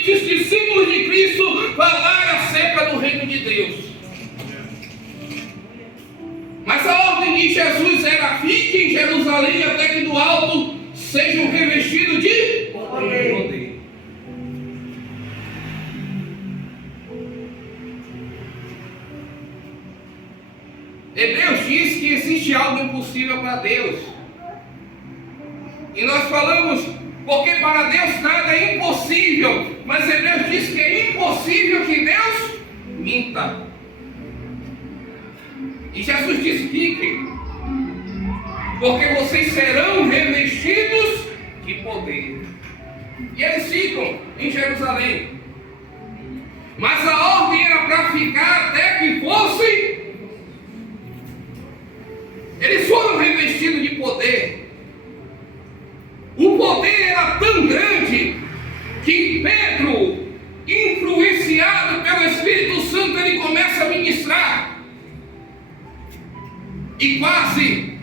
somente os discípulos de Cristo falaram acerca do reino de Deus. Mas a ordem de Jesus era: fiquem em Jerusalém até que do alto sejam revestidos de poder. Hebreus diz que existe algo impossível para Deus. E nós falamos, porque para Deus nada é impossível. Mas Hebreus diz que é impossível que Deus minta. E Jesus diz: fiquem, porque vocês serão revestidos de poder. E eles ficam em Jerusalém. Mas a ordem era para ficar até que fossem. Eles foram revestidos de poder. O poder era tão grande que Pedro, influenciado pelo Espírito Santo, ele começa a ministrar. E quase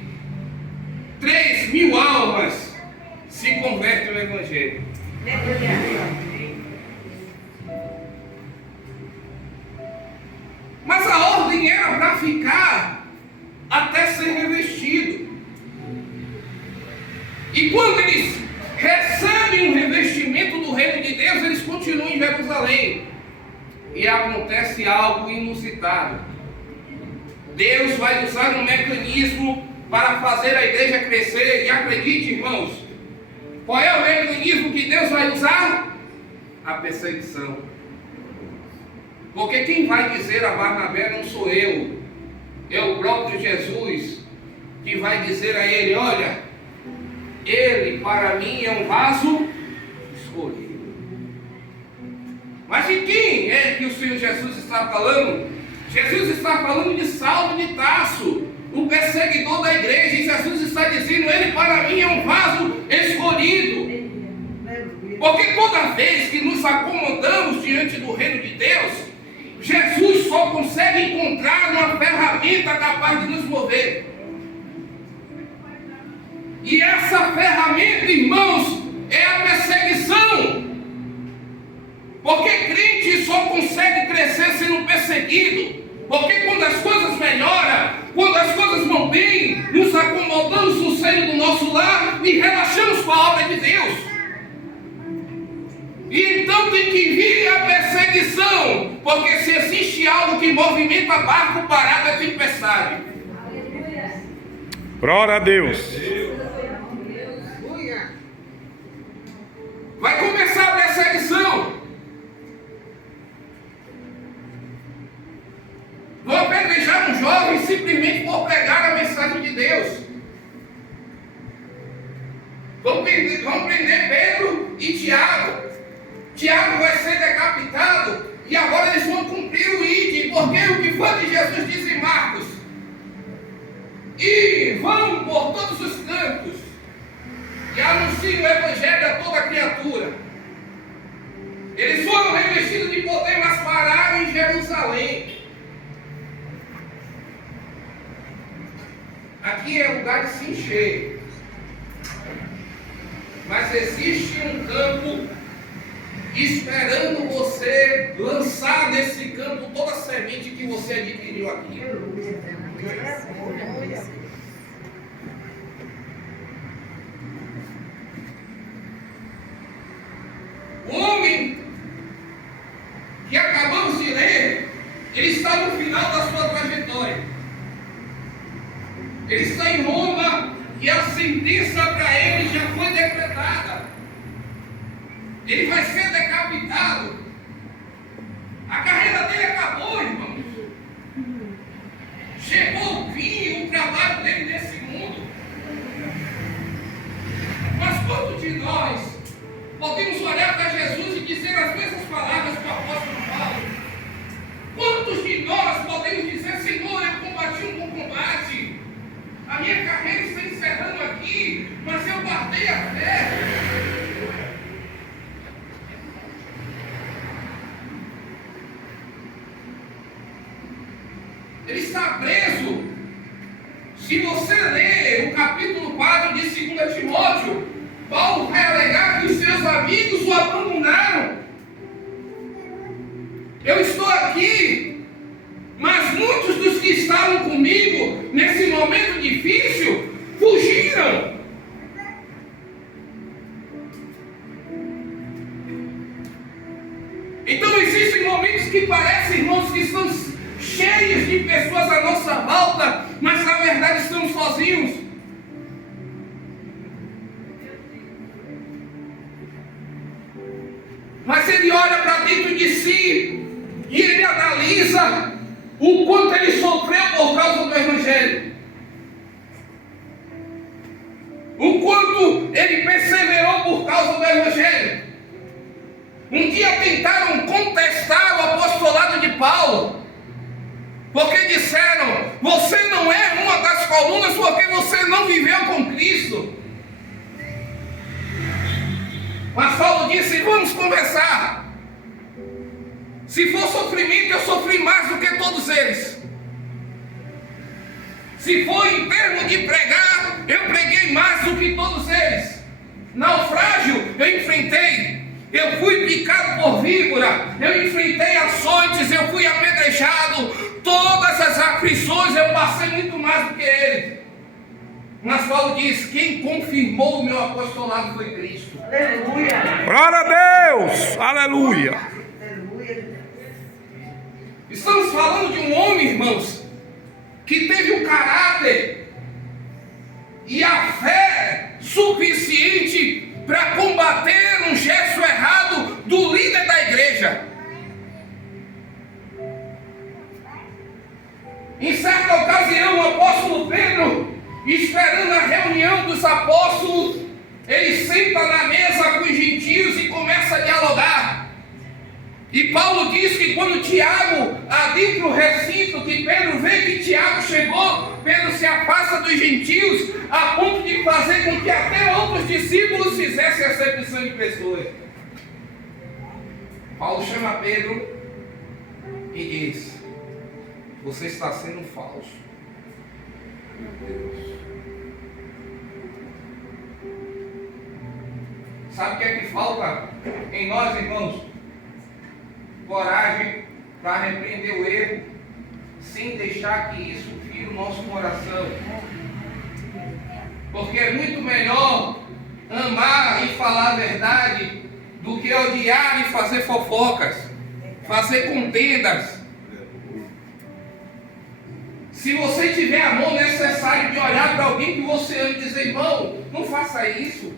3.000 almas se convertem no Evangelho. Mas a ordem era para ficar até ser revestido. E quando eles recebem o revestimento do reino de Deus, eles continuam em Jerusalém. E acontece algo inusitado. Deus vai usar um mecanismo para fazer a igreja crescer. E acredite, irmãos, qual é o mecanismo que Deus vai usar? A perseguição. Porque quem vai dizer a Barnabé não sou eu, é o próprio Jesus que vai dizer a ele: olha, ele para mim é um vaso escolhido. Mas de quem é que o Senhor Jesus está falando? Jesus está falando de Saulo de Tarso, o perseguidor da igreja. E Jesus está dizendo: ele para mim é um vaso escolhido. Porque toda vez que nos acomodamos diante do reino de Deus, Jesus só consegue encontrar uma ferramenta capaz de nos mover. E essa ferramenta, irmãos, é a perseguição. Porque crente só consegue crescer sendo perseguido. Porque quando as coisas melhoram, quando as coisas vão bem, nos acomodamos no seio do nosso lar e relaxamos com a obra de Deus. E então tem que vir a perseguição, porque se existe algo que movimenta barco parado, é tempestade. Glória a Deus. Vai começar a perseguição. Vão apedrejar um jovem simplesmente por pregar a mensagem de Deus. Vão prender Pedro e Tiago. Tiago vai ser decapitado e agora eles vão cumprir o ID, porque o que foi que Jesus disse em Marcos? E vão por todos os cantos e anunciem o Evangelho a toda criatura. Eles foram revestidos de poder, mas pararam em Jerusalém. Aqui é lugar de se encher, mas existe um campo esperando você lançar nesse campo toda a semente que você adquiriu aqui. O homem que acabamos de ler, ele está no final da sua trajetória. Ele está em Roma e a sentença para ele já foi decretada. Ele vai ser decapitado. A carreira dele acabou, irmãos. Chegou o fim, o trabalho dele nesse mundo. Mas quantos de nós podemos olhar para Jesus e dizer as mesmas palavras que o apóstolo Paulo? Quantos de nós podemos dizer: Senhor, eu combati um bom combate, a minha carreira está encerrando aqui, mas eu guardei a fé. Ele está preso. Se você ler o capítulo 4 de 2 Timóteo, Paulo vai alegar que os seus amigos o abandonaram. Eu estou aqui, mas muitos dos que estavam comigo nesse momento difícil fugiram. Então existem momentos que parecem, irmãos, que estão cheios de pessoas à nossa volta, mas na verdade estamos sozinhos. Mas ele olha para dentro de si e ele analisa o quanto ele sofreu por causa do Evangelho, o quanto ele perseverou por causa do Evangelho. Um dia tentaram contestar o apostolado de Paulo, porque disseram: você não é uma das colunas porque você não viveu com Cristo. Mas Paulo disse: vamos conversar. Se for sofrimento, eu sofri mais do que todos eles. Se for em termos de pregar, eu preguei mais do que todos eles. Naufrágio, eu enfrentei. Eu fui picado por víbora, eu enfrentei açoites, eu fui apedrejado. Todas as aflições eu passei muito mais do que eles. Mas Paulo diz: quem confirmou o meu apostolado foi Cristo. Aleluia. Glória a Deus! Aleluia! Aleluia. Estamos falando de um homem, irmãos, que teve o caráter e a fé suficiente para combater um gesto errado do líder da igreja. Em certa ocasião, o apóstolo Pedro, esperando a reunião dos apóstolos, ele senta na mesa com os gentios e começa a dialogar. E Paulo diz que quando Tiago adentra o recinto, que Pedro vê que Tiago chegou, Pedro se afasta dos gentios, a ponto de fazer com que até outros discípulos fizessem acepção de pessoas. Paulo chama Pedro e diz: você está sendo falso. Meu Deus. Sabe o que é que falta em nós, irmãos? Coragem para repreender o erro, sem deixar que isso fire o nosso coração. Porque é muito melhor amar e falar a verdade do que odiar e fazer fofocas, fazer contendas. Se você tiver amor necessário de olhar para alguém que você ama e dizer: irmão, não faça isso.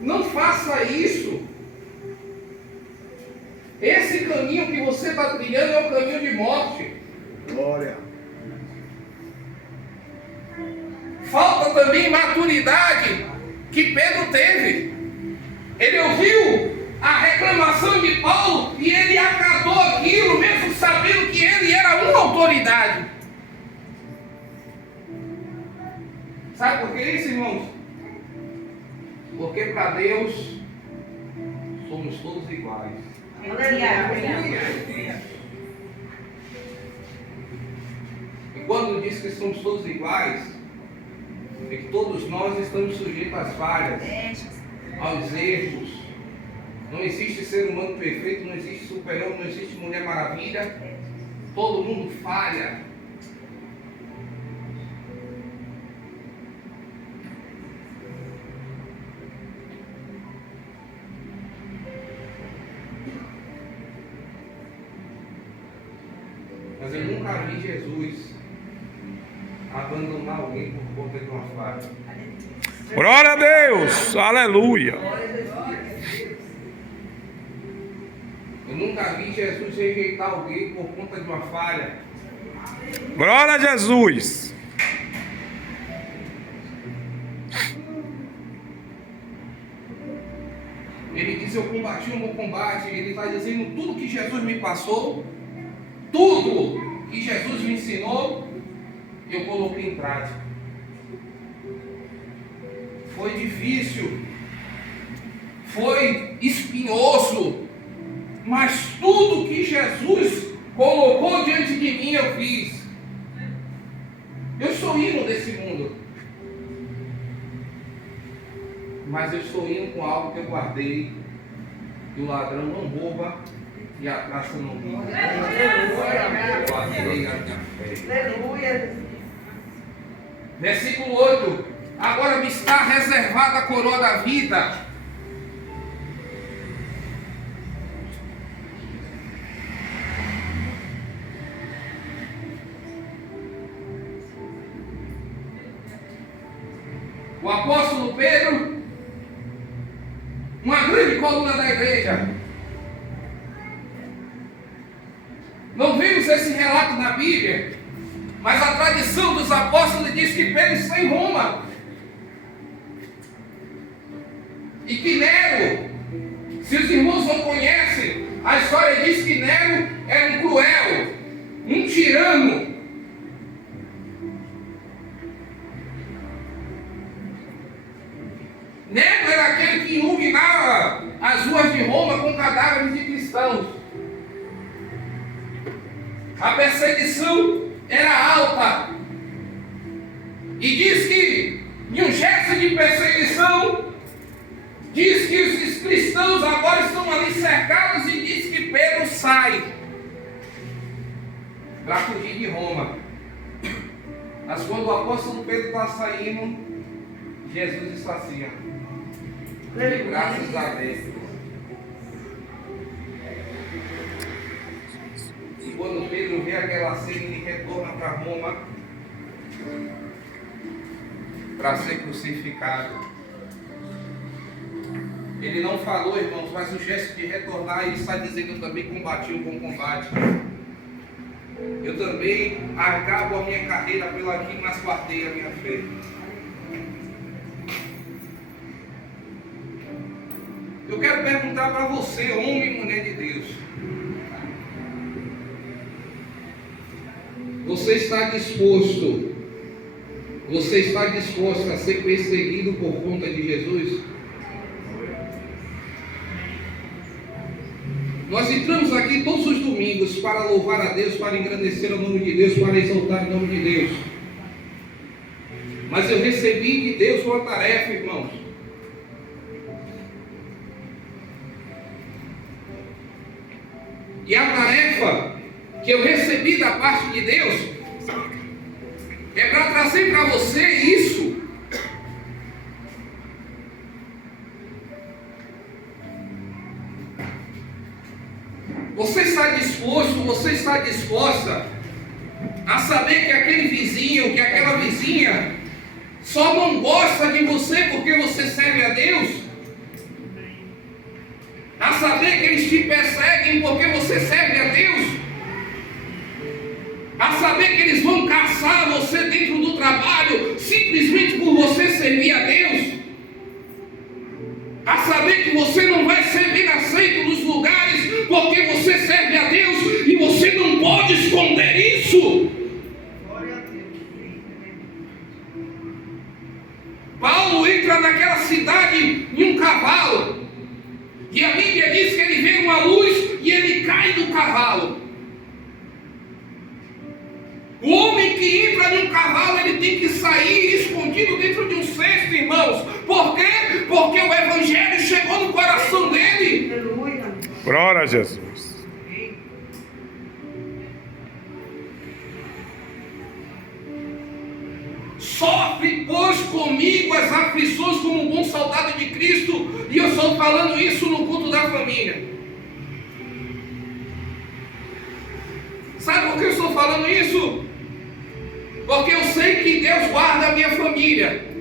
Não faça isso. Esse caminho que você está trilhando é um caminho de morte. Glória. Falta também maturidade que Pedro teve. Ele ouviu a reclamação de Paulo e ele acatou aquilo, mesmo sabendo que ele era uma autoridade. Sabe por que isso, irmãos? Porque para Deus somos todos iguais. E quando diz que somos todos iguais, é que todos nós estamos sujeitos às falhas, aos erros. Não existe ser humano perfeito, não existe super-homem, não existe mulher maravilha. Todo mundo falha. Mas eu nunca vi Jesus abandonar alguém por conta de uma falha. Glória a Deus! Aleluia! Eu nunca vi Jesus rejeitar alguém por conta de uma falha. Glória a Jesus! Ele diz: eu combati o meu combate. Ele está dizendo tudo que Jesus me passou, tudo que Jesus me ensinou, eu coloquei em prática. Foi difícil, foi espinhoso, mas tudo que Jesus colocou diante de mim eu fiz. Eu sou indo desse mundo, mas eu estou indo com algo que eu guardei que o ladrão não rouba e a traça não rouba. Aleluia. Versículo 8. Agora me está reservada a coroa da vida. O apóstolo Pedro, uma grande coluna da igreja. Não vimos esse relato na Bíblia, mas a tradição dos apóstolos diz que Pedro está em Roma. E que Nero, se os irmãos não conhecem, a história diz que Nero era um cruel, um tirano. Nero era aquele que iluminava as ruas de Roma com cadáveres de cristãos. A perseguição era alta. E diz que, em um gesto de perseguição, diz que os cristãos agora estão ali cercados e diz que Pedro sai para fugir de Roma. Mas quando o apóstolo Pedro está saindo, Jesus está assim, e graças a Deus. E quando Pedro vê aquela cena, ele retorna para Roma para ser crucificado. Ele não falou, irmãos, mas o gesto de retornar, ele está dizendo: eu também combati um bom combate. Eu também acabo a minha carreira pela aqui, mas guardei a minha fé. Eu quero perguntar para você, homem e mulher de Deus: você está disposto a ser perseguido por conta de Jesus? Nós entramos aqui todos os domingos para louvar a Deus, para engrandecer o nome de Deus, para exaltar o nome de Deus. Mas eu recebi de Deus uma tarefa, irmãos. E a tarefa que eu recebi da parte de Deus é para trazer para você isso. Você está disposta a saber que aquele vizinho, que aquela vizinha só não gosta de você porque você serve a Deus? A saber que eles te perseguem porque você serve a Deus? A saber que eles vão caçar você dentro do trabalho simplesmente por você servir a Deus? A saber que você não vai ser bem aceito nos lugares porque você serve a Deus e você não pode esconder isso? Paulo entra naquela cidade em um cavalo. E a Bíblia diz que ele vê uma luz e ele cai do cavalo. O homem que entra num cavalo, ele tem que sair escondido dentro de um cesto, irmãos. Por quê? Porque o Evangelho chegou no coração dele. Glória a Jesus. Sofre, pois, comigo as aflições como um bom soldado de Cristo. E eu estou falando isso no culto da família. Sabe por que eu estou falando isso? Porque eu sei que Deus guarda a minha família.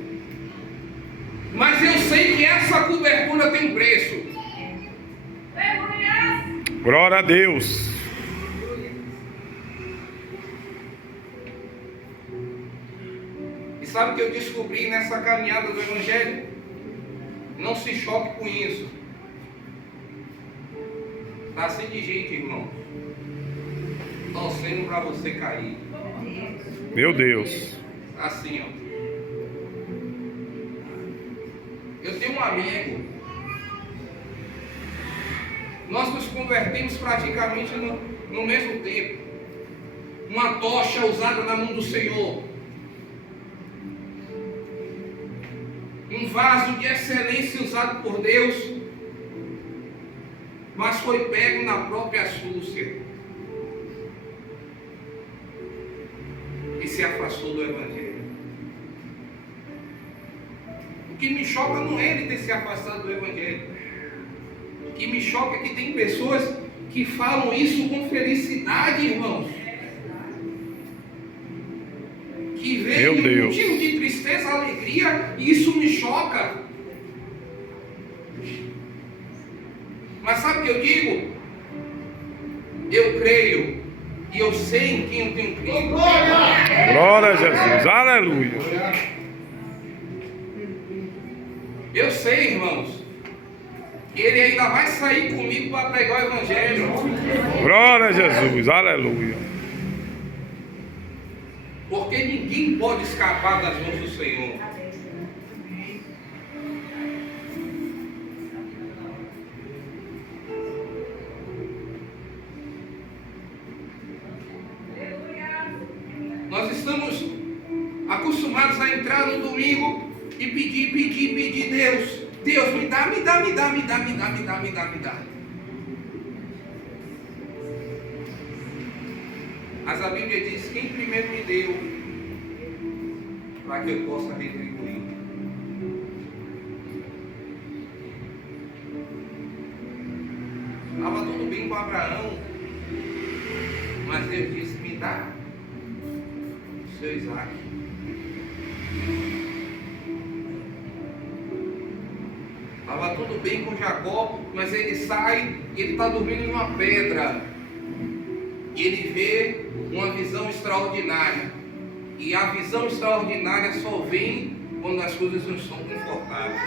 Mas eu sei que essa cobertura tem preço. Glória a Deus. E sabe o que eu descobri nessa caminhada do Evangelho? Não se choque com isso. Está assim de jeito, irmão. Torcendo para você cair. Meu Deus. Assim, ó. Eu tenho um amigo. Nós nos convertemos praticamente no mesmo tempo. Uma tocha usada na mão do Senhor. Um vaso de excelência usado por Deus. mas foi pego na própria astúcia e se afastou do Evangelho. O que me choca não é ele ter se afastado do Evangelho. O que me choca é que tem pessoas que falam isso com felicidade, irmãos. Que veem um motivo de tristeza, alegria, e isso me choca. Mas sabe o que eu digo? Eu creio e eu sei em quem eu tenho crido. Glória a Jesus. Aleluia. Eu sei, irmãos, que ele ainda vai sair comigo para pregar o Evangelho. Glória a Jesus. Aleluia. Porque ninguém pode escapar das mãos do Senhor. Nós estamos acostumados a entrar no domingo e pedir, Deus, me dá. Mas a Bíblia diz: quem primeiro me deu, para que eu possa retribuir. Estava tudo bem com Abraão, mas Deus disse: me dá o seu Isaac. Estava tudo bem com Jacó, mas ele sai e ele está dormindo em uma pedra. E ele vê uma visão extraordinária. E a visão extraordinária só vem quando as coisas não estão confortáveis.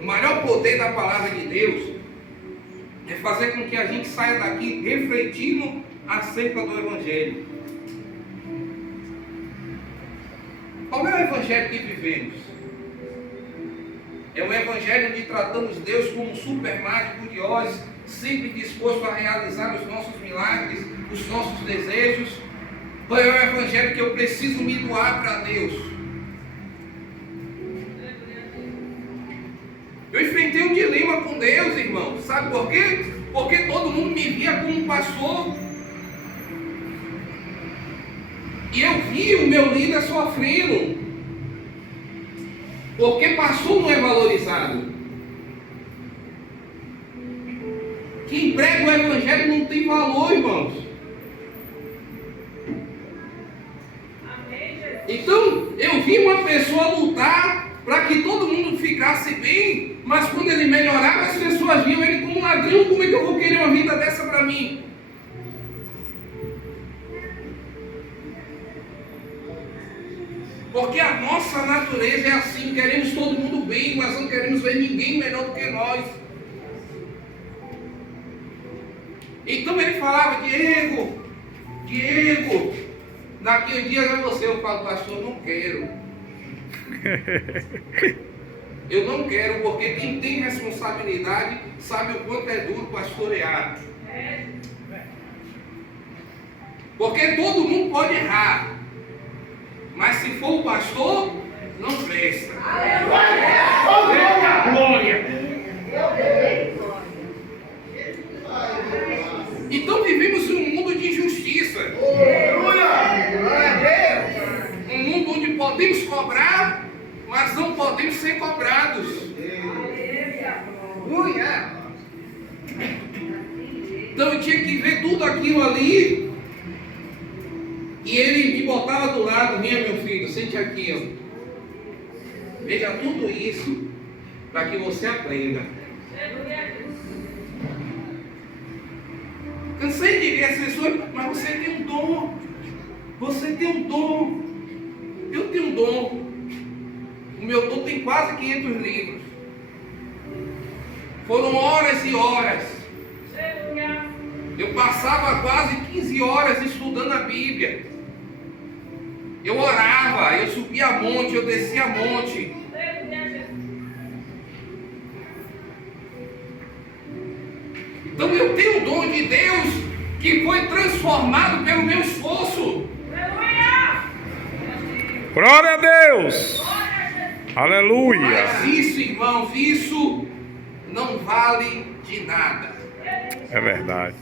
O maior poder da palavra de Deus é fazer com que a gente saia daqui refletindo acerca do Evangelho. Qual é o Evangelho que vivemos? É um Evangelho onde tratamos Deus como um super mágico de Oz, sempre disposto a realizar os nossos milagres, os nossos desejos. Ou é o Evangelho que eu preciso me doar para Deus? Eu enfrentei um dilema com Deus, irmão. Sabe por quê? Porque todo mundo me via como um pastor. E eu vi o meu líder sofrendo. Porque pastor não é valorizado. Quem prega o Evangelho não tem valor, irmãos. Então, eu vi uma pessoa lutar para que todo mundo ficasse bem, mas quando ele melhorava, as pessoas viam ele como um ladrão. Como é que eu vou querer uma vida dessa para mim? Porque a nossa natureza é assim, queremos todo mundo bem, mas não queremos ver ninguém melhor do que nós. Então ele falava: Diego, daqui a um dia é você. Eu falo: pastor, não quero. Eu não quero, porque quem tem responsabilidade sabe o quanto é duro pastorear. Porque todo mundo pode errar. Mas se for o pastor, não presta. Glória! Então vivemos um mundo de injustiça. Um mundo onde podemos cobrar, mas não podemos ser cobrados. Então eu tinha que ver tudo aquilo ali. E ele me botava do lado: venha, meu filho, sente aqui, ó. Veja tudo isso para que você aprenda. Cansei de ver as pessoas: mas você tem um dom. Você tem um dom. Eu tenho um dom. O meu dom tem quase 500 livros. Foram horas e horas. Eu passava quase 15 horas estudando a Bíblia. Eu orava, eu subia a monte, eu descia a monte. Então eu tenho o dom de Deus que foi transformado pelo meu esforço. Glória a Deus. Aleluia. Mas isso, irmãos, isso não vale de nada. É verdade.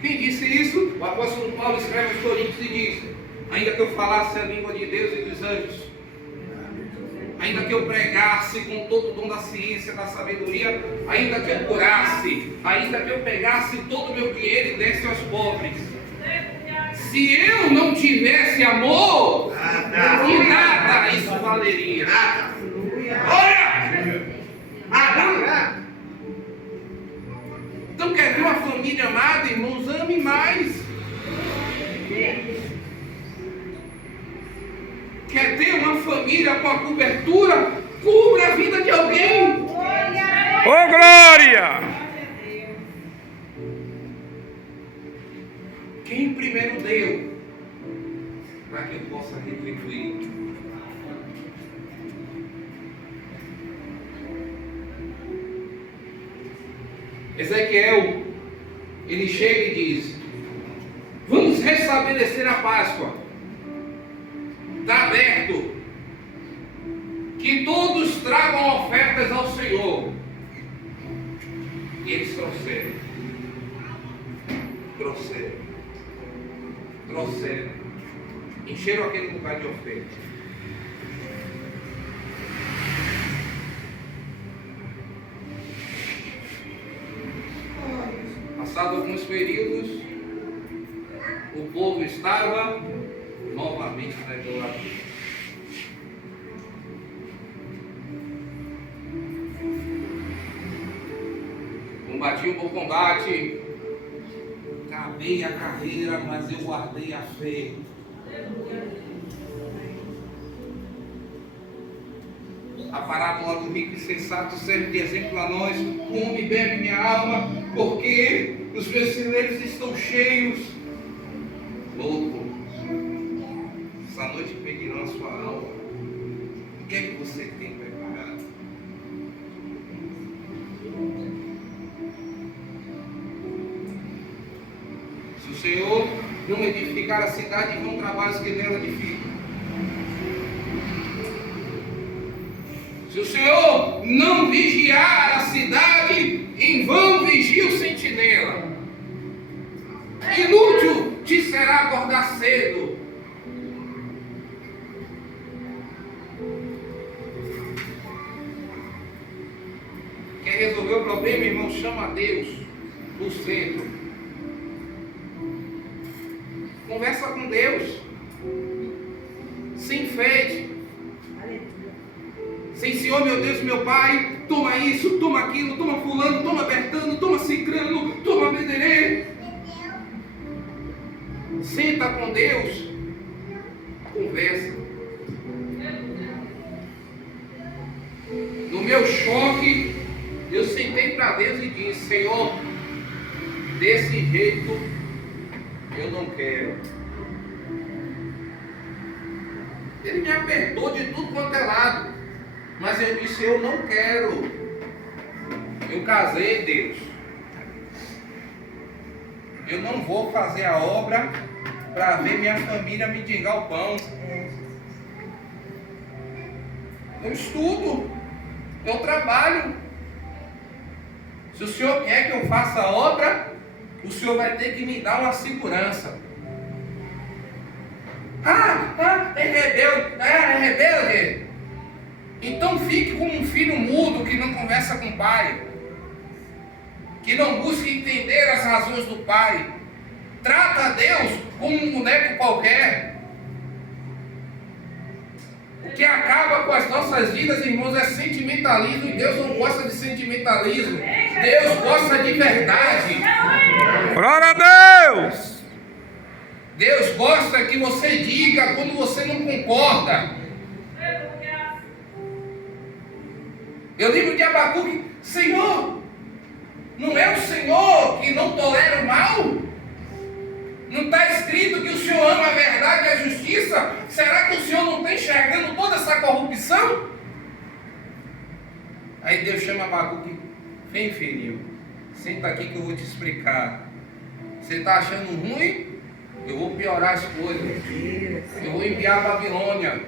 Quem disse isso? O apóstolo Paulo escreve aos Coríntios e diz: ainda que eu falasse a língua de Deus e dos anjos, ainda que eu pregasse com todo o dom da ciência, da sabedoria, ainda que eu curasse, ainda que eu pegasse todo o meu dinheiro e desse aos pobres, se eu não tivesse amor, de nada isso valeria. Olha! Então quer ver uma família amada, irmãos? Ame mais. Quer ter uma família com a cobertura? Cubra a vida de alguém. Ô glória! Quem primeiro deu, para que eu possa retribuir. Ezequiel, ele chega e diz: vamos restabelecer a Páscoa. Está aberto. Que todos tragam ofertas ao Senhor. E eles trouxeram. Encheram aquele lugar de oferta. Passados alguns períodos, o povo estava novamente na idolatria. Combati o bom combate, acabei a carreira, mas eu guardei a fé. A parábola do rico insensato serve de exemplo a nós. Come e bebe minha alma, porque os meus celeiros estão cheios. Louco, essa noite pedirão a sua alma. O que é que você tem preparado? Se o Senhor não edificar a cidade, vão trabalhos que nela edificam. Se o Senhor não vigiar a cidade, em vão vigia o sentinela. Inútil te será acordar cedo. Quer resolver o problema, irmão? Chama a Deus no centro. Conversa com Deus. Se enfeite. Sim, Senhor, meu Deus, meu Pai, toma isso, toma aquilo, toma fulano, toma Bertano, toma Cicrano, toma Bederê. Senta com Deus, conversa. No meu choque, eu sentei para Deus e disse: Senhor, desse jeito eu não quero. Ele me apertou de tudo quanto é lado. Mas eu disse: eu não quero. Eu casei, Deus. Eu não vou fazer a obra para ver minha família me mendigar o pão. Eu estudo. Eu trabalho. Se o Senhor quer que eu faça a obra, o Senhor vai ter que me dar uma segurança. É rebelde. É rebelde. Então fique como um filho mudo que não conversa com o pai, que não busca entender as razões do pai. Trata a Deus como um boneco qualquer. O que acaba com as nossas vidas, irmãos, é sentimentalismo, e Deus não gosta de sentimentalismo. Deus gosta de verdade. Glória a Deus! Deus gosta que você diga quando você não concorda. Eu lembro de Abacuque: Senhor, não é o Senhor que não tolera o mal? Não está escrito que o Senhor ama a verdade e a justiça? Será que o Senhor não está enxergando toda essa corrupção? Aí Deus chama Abacuque: vem, filhinho, senta aqui que eu vou te explicar. Você está achando ruim? Eu vou piorar as coisas. Eu vou enviar a Babilônia.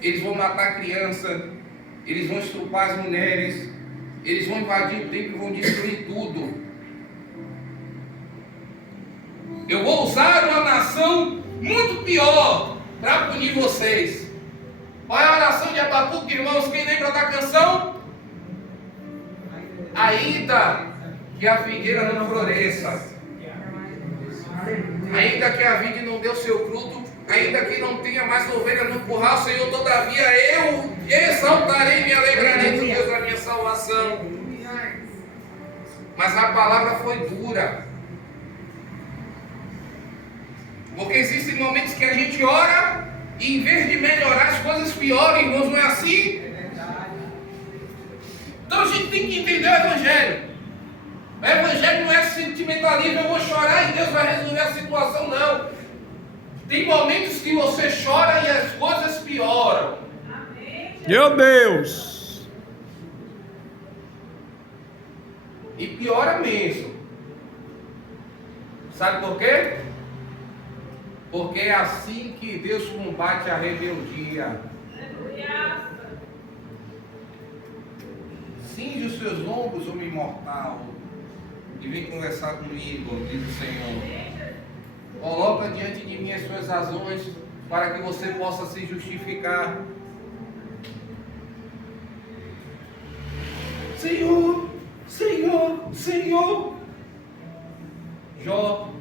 Eles vão matar criança. Eles vão estrupar as mulheres. Eles vão invadir o templo e vão destruir tudo. Eu vou usar uma nação muito pior para punir vocês. Qual é a oração de Abacuque, irmãos? Quem lembra da canção? Ainda que a figueira não floresça, ainda que a vide não dê o seu fruto, ainda que não tenha mais ovelha no curral, Senhor, todavia eu exaltarei e me alegrarei do Deus da minha salvação. Mas a palavra foi dura. Porque existem momentos que a gente ora e em vez de melhorar as coisas pioram, irmãos, não é assim? Então a gente tem que entender o Evangelho. O Evangelho não é sentimentalismo, eu vou chorar e Deus vai resolver a situação, não. Tem momentos que você chora e as coisas pioram. Meu Deus! E piora mesmo. Sabe por quê? Porque é assim que Deus combate a rebeldia. Cinge os seus ombros, homem mortal, e vem conversar comigo, diz o Senhor. Coloca diante de mim as suas razões, para que você possa se justificar. Senhor, Senhor, Senhor. Jó.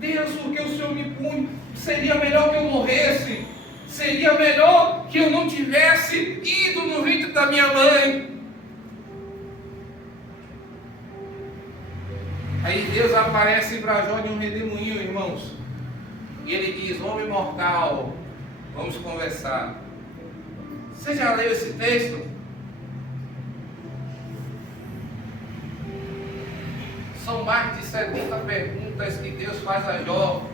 Deus, porque o Senhor me pune? Seria melhor que eu morresse. Seria melhor que eu não tivesse ido no ventre da minha mãe. Aí Deus aparece para Jó de um redemoinho, irmãos. E ele diz: homem mortal, vamos conversar. Você já leu esse texto? São mais de 70 perguntas que Deus faz a Jó.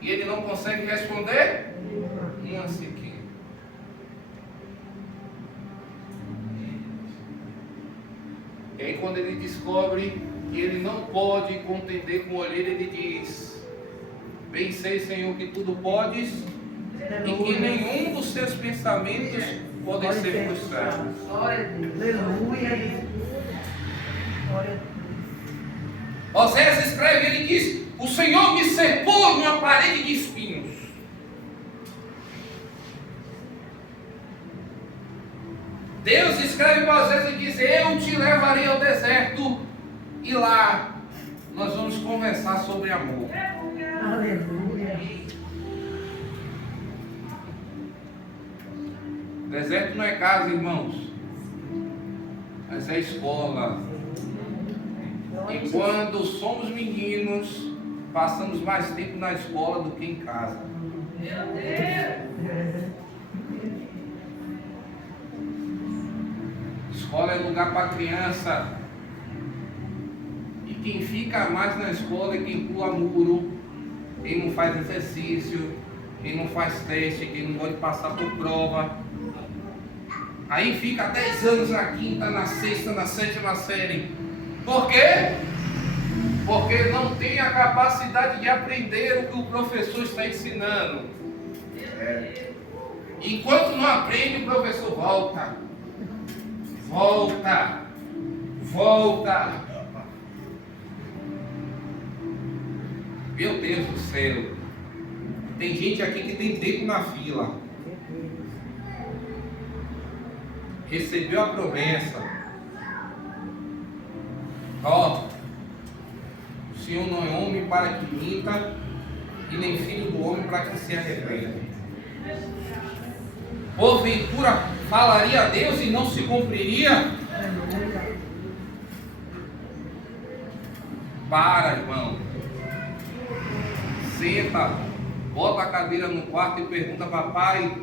E ele não consegue responder? Uma sequer. E aí quando ele descobre que ele não pode contender com o olheiro, ele diz: bem sei, Senhor, que tudo podes e que nenhum dos seus pensamentos podem ser frustrados. Glória a Deus. Aleluia. Glória a Deus. Oséias escreve, ele diz: o Senhor me cercou numa parede de espinhos. Deus escreve para Oséias e diz: eu te levarei ao deserto e lá nós vamos conversar sobre amor. Aleluia. Deserto não é casa, irmãos, mas é escola. E quando somos meninos, passamos mais tempo na escola do que em casa. Meu Deus. Escola é lugar para criança. E quem fica mais na escola é quem pula muro, quem não faz exercício, quem não faz teste, quem não pode passar por prova. Aí fica 10 anos na quinta, na sexta, na sétima série. Por quê? Porque não tem a capacidade de aprender o que o professor está ensinando. Enquanto não aprende, o professor volta. Volta. Volta. Meu Deus do céu. Tem gente aqui que tem tempo na fila. Recebeu a promessa. Ó, o Senhor não é homem para que minta, e nem filho do homem para que se arrependa. Porventura falaria a Deus e não se cumpriria? Para, irmão. Senta, bota a cadeira no quarto e pergunta: papai,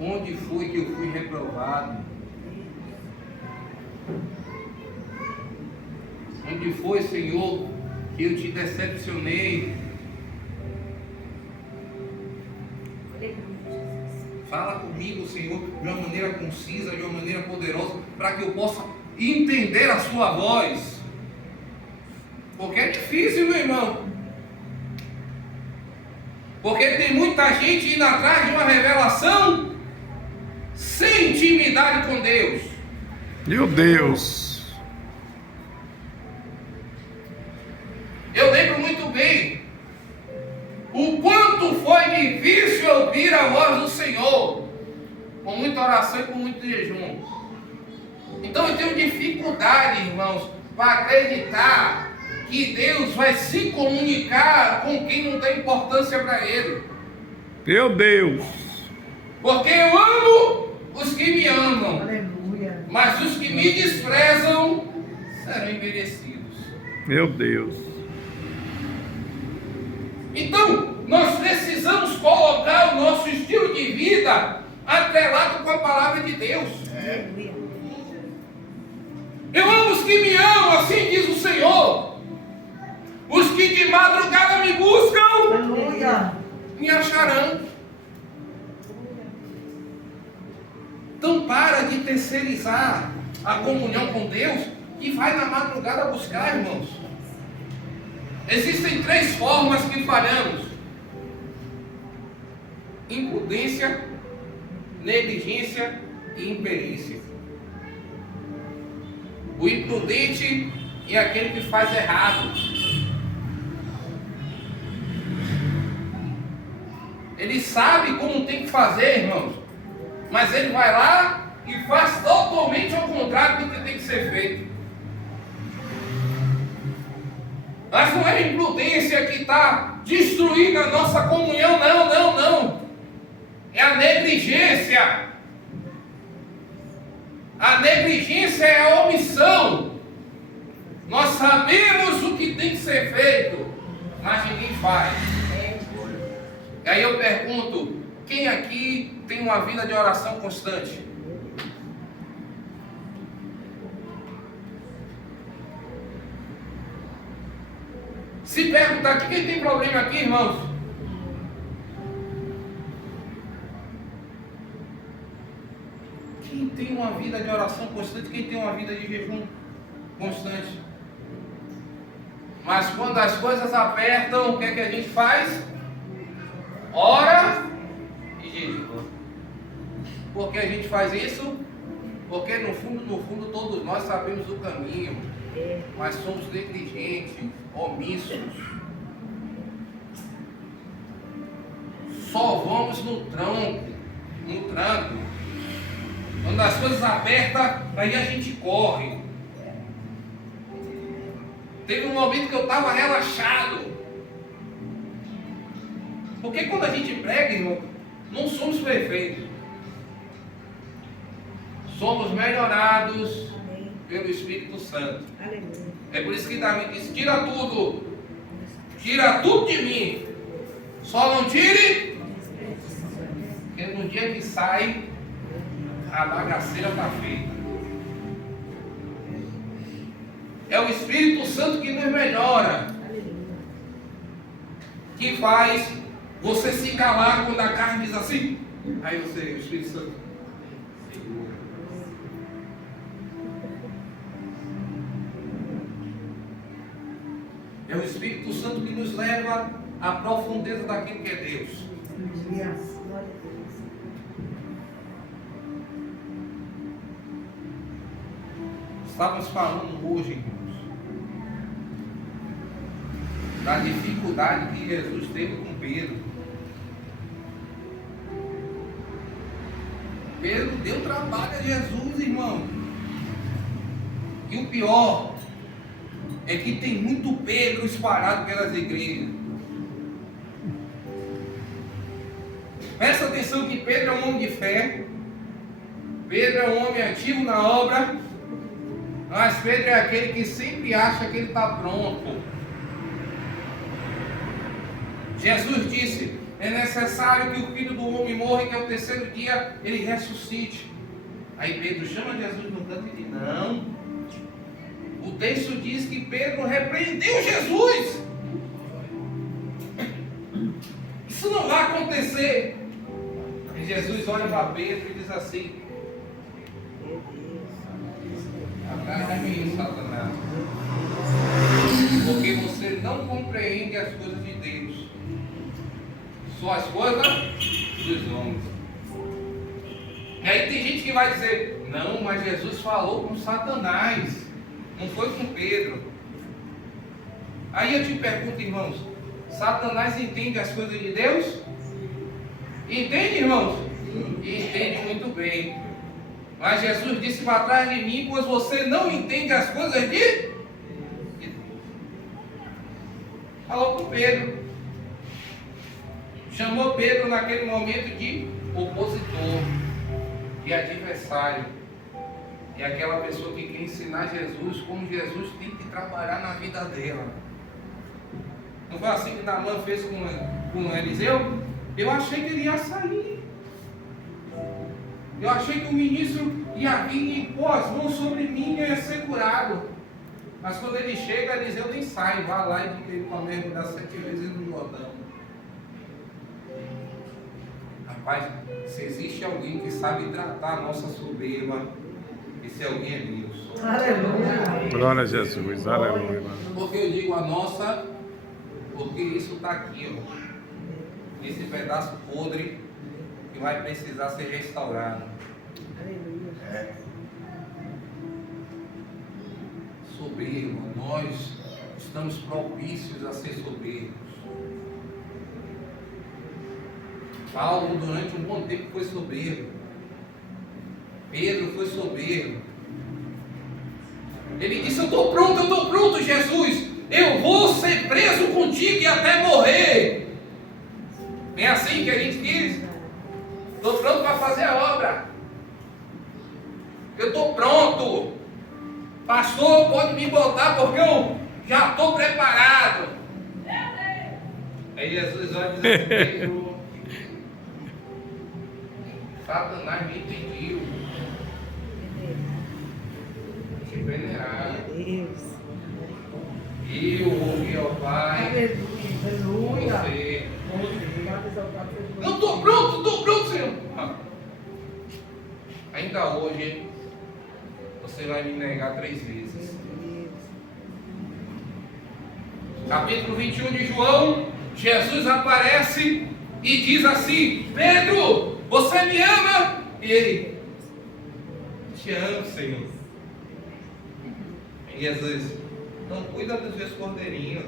onde foi que eu fui reprovado? Onde foi, Senhor, que eu te decepcionei? Fala comigo, Senhor, de uma maneira concisa, de uma maneira poderosa, para que eu possa entender a sua voz. Porque é difícil, meu irmão. Porque tem muita gente indo atrás de uma revelação sem intimidade com Deus. Meu Deus. Eu lembro muito bem o quanto foi difícil ouvir a voz do Senhor, com muita oração e com muito jejum. Então eu tenho dificuldade, irmãos, para acreditar que Deus vai se comunicar com quem não dá importância para Ele. Meu Deus. Porque eu amo os que me amam, Aleluia. mas os que me desprezam serão envelhecidos. Meu Deus. Então, nós precisamos colocar o nosso estilo de vida atrelado com a palavra de Deus. Aleluia. Eu amo os que me amam, assim diz o Senhor. Os que de madrugada me buscam, Aleluia. me acharão. Então para de terceirizar a comunhão com Deus e vai na madrugada buscar, irmãos. Existem 3 formas que falhamos: imprudência, negligência e imperícia. O imprudente é aquele que faz errado. Ele sabe como tem que fazer, irmãos, mas ele vai lá e faz totalmente ao contrário do que tem que ser feito. Mas não é a imprudência que está destruindo a nossa comunhão, não. É a negligência. A negligência é a omissão. Nós sabemos o que tem que ser feito, mas ninguém faz. E aí eu pergunto, quem aqui tem uma vida de oração constante? Se perguntar aqui, quem tem problema aqui, irmãos? Quem tem uma vida de oração constante, quem tem uma vida de jejum constante? Mas quando as coisas apertam, o que é que a gente faz? Ora e jejum. Por que a gente faz isso? Porque no fundo, todos nós sabemos o caminho, mas somos negligentes, omissos. Só vamos no tranco. Quando as coisas apertam, aí a gente corre. Teve um momento que eu estava relaxado. Porque quando a gente prega, irmão, não somos perfeitos. Somos melhorados pelo Espírito Santo. Aleluia. É por isso que Davi disse: tira tudo de mim, só não tire, porque no dia que sai, a bagaceira está feita. É o Espírito Santo que nos melhora, que faz você se calar quando a carne diz assim. Aí você, o Espírito Santo, segura. É o Espírito Santo que nos leva à profundeza daquilo que é Deus. Aleluia. Glória a Deus. Estávamos falando hoje, irmãos, da dificuldade que Jesus teve com Pedro. Pedro deu trabalho a Jesus, irmão. E o pior é que tem muito Pedro espalhado pelas igrejas. Presta atenção que Pedro é um homem de fé. Pedro é um homem ativo na obra. Mas Pedro é aquele que sempre acha que ele está pronto. Jesus disse: é necessário que o Filho do Homem morra e que ao terceiro dia ele ressuscite. Aí Pedro chama Jesus no canto e diz: não. O texto diz que Pedro repreendeu Jesus. Isso não vai acontecer. E Jesus olha para Pedro e diz assim: são as coisas dos homens. E aí tem gente que vai dizer, não, mas Jesus falou com Satanás, não foi com Pedro. Aí eu te pergunto, irmãos, Satanás entende as coisas de Deus? Entende, irmãos? Entende muito bem. Mas Jesus disse para trás de mim, pois você não entende as coisas de... Falou com Pedro. Chamou Pedro naquele momento de opositor, de adversário. E aquela pessoa que quer ensinar Jesus como Jesus tem que trabalhar na vida dela. Não foi assim que Naamã fez com Eliseu? Eu achei que ele ia sair. Eu achei que o ministro ia vir e pôr as mãos sobre mim e ia ser curado. Mas quando ele chega, Eliseu nem sai. Vai lá e diga ele para mergulhar 7 vezes no Jordão. Rapaz, se existe alguém que sabe tratar a nossa soberba, esse alguém é Deus. Aleluia. Glória a Jesus. Aleluia. Porque eu digo a nossa, porque isso está aqui, ó. Esse pedaço podre que vai precisar ser restaurado. Soberba, nós estamos propícios a ser soberbos. Paulo, durante um bom tempo, foi soberbo. Pedro foi soberbo. Ele disse: eu estou pronto, Jesus. Eu vou ser preso contigo e até morrer. É assim que a gente diz: estou pronto para fazer a obra. Eu estou pronto. Pastor, pode me botar porque eu já estou preparado. Aí Jesus olha e diz: Pedro, Satanás me impediu de venerar. Eu ouvi ao Pai. Aleluia. Você. Não estou pronto, Senhor. Ainda hoje você vai me negar 3 vezes. Capítulo 21 de João, Jesus aparece e diz assim: Pedro, você me ama? E ele: te amo, Senhor. E Jesus: não cuida dos meus cordeirinhos.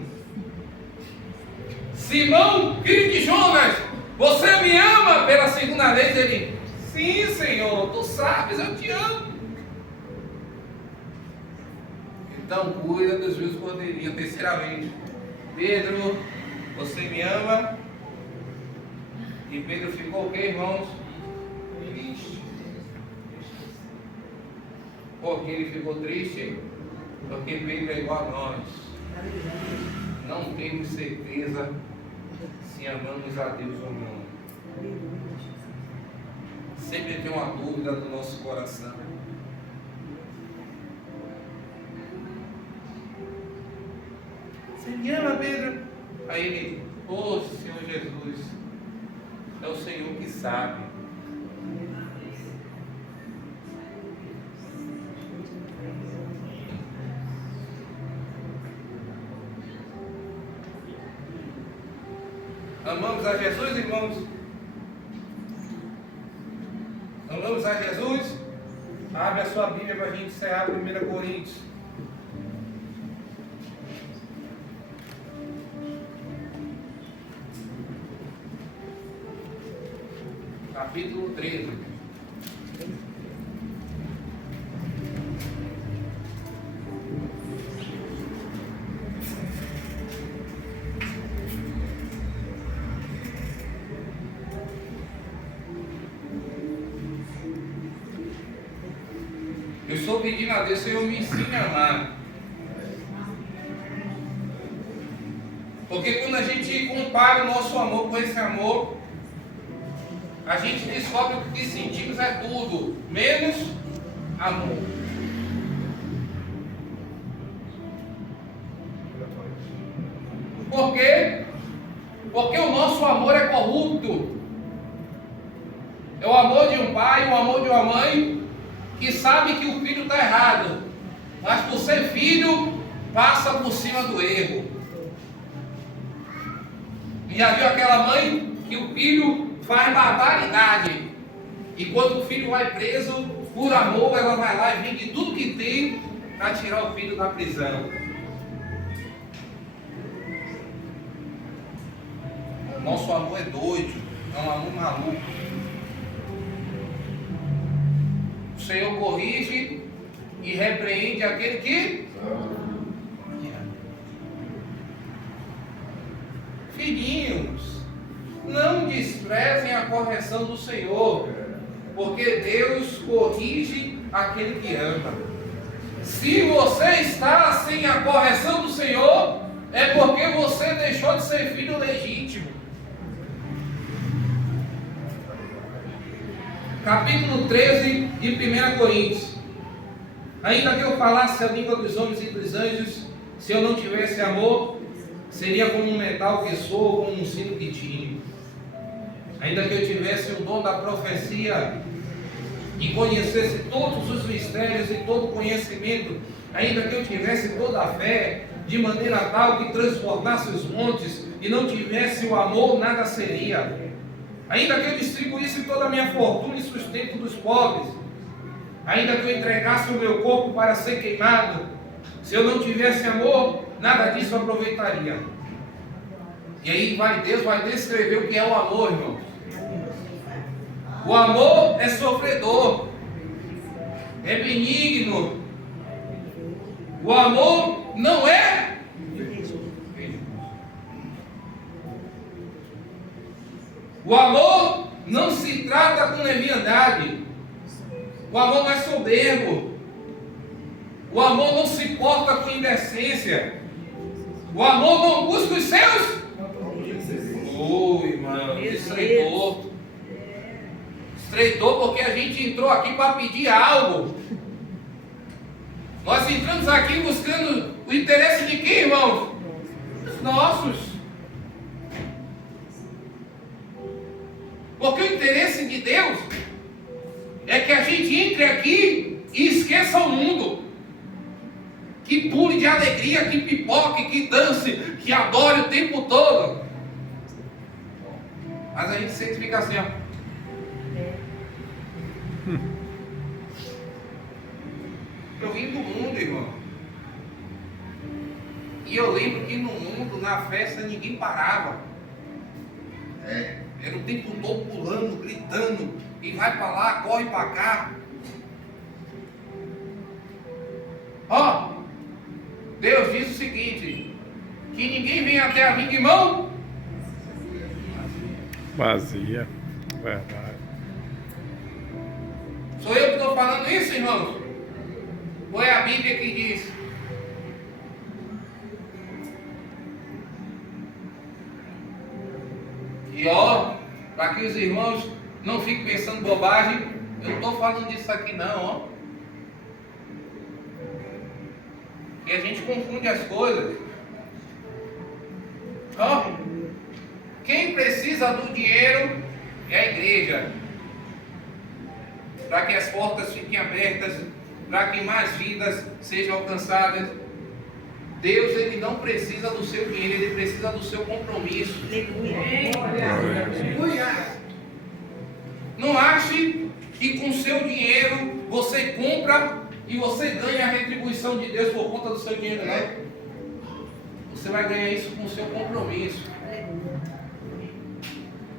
Simão, filho de Jonas, você me ama? Pela segunda vez ele: sim, Senhor, tu sabes, eu te amo. Então cuida dos meus cordeirinhos. Terceira vez: Pedro, você me ama? E Pedro ficou o quê, irmãos? Triste. Por que ele ficou triste? Porque Pedro é igual a nós. Não temos certeza se amamos a Deus ou não. Sempre tem uma dúvida no nosso coração. Você me ama, Pedro? Aí ele: oh, Senhor Jesus, é o Senhor que sabe. Amamos a Jesus, irmãos? Amamos a Jesus? Abre a sua Bíblia para a gente encerrar 1 Coríntios. Capítulo 13. Eu estou pedindo a Deus, Senhor, me ensine a amar. Porque quando a gente compara o nosso amor com esse amor, a gente descobre que o que sentimos é tudo, menos amor. Por quê? Porque o nosso amor é corrupto. É o amor de um pai, o amor de uma mãe, que sabe que o filho está errado, mas por ser filho, passa por cima do erro. E já viu aquela mãe que o filho faz barbaridade. E quando o filho vai preso, por amor, ela vai lá e vende tudo que tem para tirar o filho da prisão. Nosso amor é doido, é um amor maluco. O Senhor corrige e repreende aquele que ama. Filhinhos, não desprezem a correção do Senhor, porque Deus corrige aquele que ama. Se você está sem a correção do Senhor, é porque você deixou de ser filho legítimo. Capítulo 13 de 1 Coríntios. Ainda que eu falasse a língua dos homens e dos anjos, se eu não tivesse amor, seria como um metal que soa ou como um sino que tine. Ainda que eu tivesse o dom da profecia e conhecesse todos os mistérios e todo o conhecimento, ainda que eu tivesse toda a fé, de maneira tal que transformasse os montes, e não tivesse o amor, nada seria. Ainda que eu distribuísse toda a minha fortuna e sustento dos pobres, ainda que eu entregasse o meu corpo para ser queimado, se eu não tivesse amor, nada disso aproveitaria. E aí Deus vai descrever o que é o amor, irmão. O amor é sofredor, é benigno. O amor não é. O amor não se trata com leviandade. O amor não é soberbo. O amor não se porta com indecência. O amor não busca os seus. Irmão, estreitou. Estreitou porque a gente entrou aqui para pedir algo. Nós entramos aqui buscando o interesse de quem, irmão? Os nossos. Porque o interesse de Deus é que a gente entre aqui e esqueça o mundo. Que pule de alegria, que pipoque, que dance, que adore o tempo todo. Mas a gente sempre fica assim, ó. Eu vim do mundo, irmão. E eu lembro que no mundo, na festa, ninguém parava. Era o tempo todo pulando, gritando, e vai para lá, corre para cá. Ó, Deus diz o seguinte: que ninguém vem até a mim de mão vazia. Verdade. Sou eu que estou falando isso, irmãos? Ou é a Bíblia que diz? E ó, para que os irmãos não fiquem pensando bobagem, eu não estou falando disso aqui não, ó. E a gente confunde as coisas. Ó, quem precisa do dinheiro é a igreja. Para que as portas fiquem abertas, para que mais vidas sejam alcançadas. Deus, ele não precisa do seu dinheiro, ele precisa do seu compromisso. Não ache que com seu dinheiro você compra e você ganha a retribuição de Deus por conta do seu dinheiro, não. Você vai ganhar isso com o seu compromisso.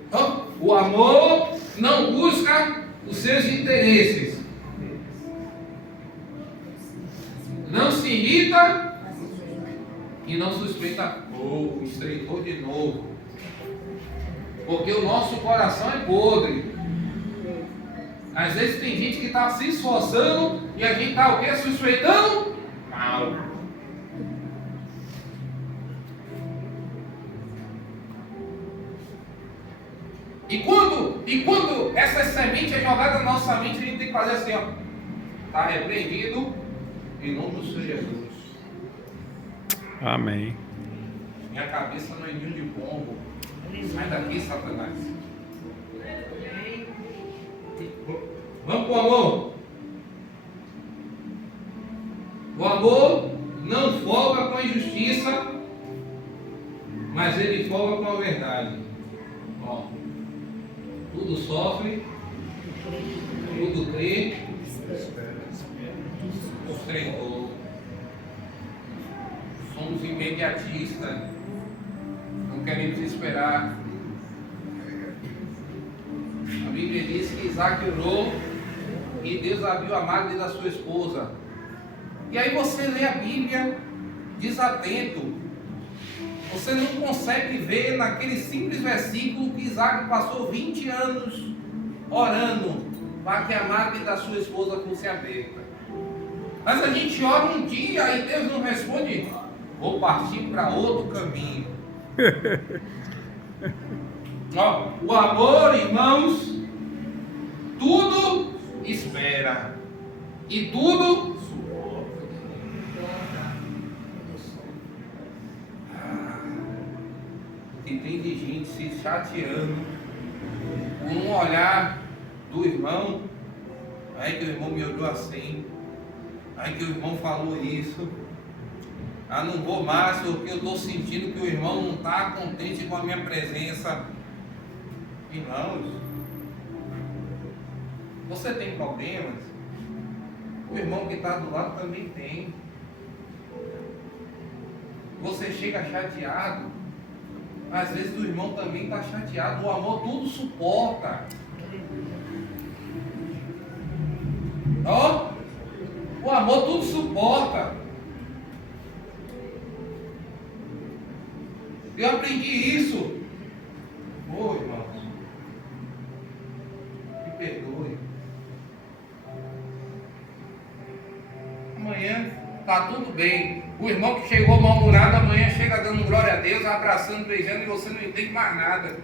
Então, o amor não busca os seus interesses. Não se irrita e não suspeita. Estreitou de novo. Porque o nosso coração é podre. Às vezes tem gente que está se esforçando e a gente está o quê? Suspeitando? Mal. E quando essa semente é jogada na nossa mente, a gente tem que fazer assim, ó. Está repreendido em nome do Senhor Jesus. Amém. Minha cabeça não é ninho de pombo. Sai daqui, Satanás. Vamos para o amor. O amor não folga com a injustiça, mas ele folga com a verdade. Ó. tudo sofre, tudo crê, sustentador. Somos imediatistas, não queremos esperar. A Bíblia diz que Isaac orou e Deus abriu a madre da sua esposa. E aí você lê a Bíblia desatento. Você não consegue ver naquele simples versículo que Isaac passou 20 anos orando para que a madre da sua esposa fosse aberta. Mas a gente ora um dia e Deus não responde. Vou partir para outro caminho. Ó, o amor, irmãos, tudo espera e tudo suporta. E tem de gente se chateando com um olhar do irmão. Aí que o irmão me olhou assim. Aí que o irmão falou isso. Ah, não vou mais porque eu estou sentindo que o irmão não está contente com a minha presença. Irmãos, você tem problemas? O irmão que está do lado também tem. Você chega chateado, às vezes o irmão também está chateado. O amor tudo suporta. Ó, o amor tudo suporta. Eu aprendi isso. Ô, irmãos, me perdoe. Amanhã está tudo bem. O irmão que chegou mal-humorado, amanhã chega dando glória a Deus, abraçando, beijando, e você não entende mais nada.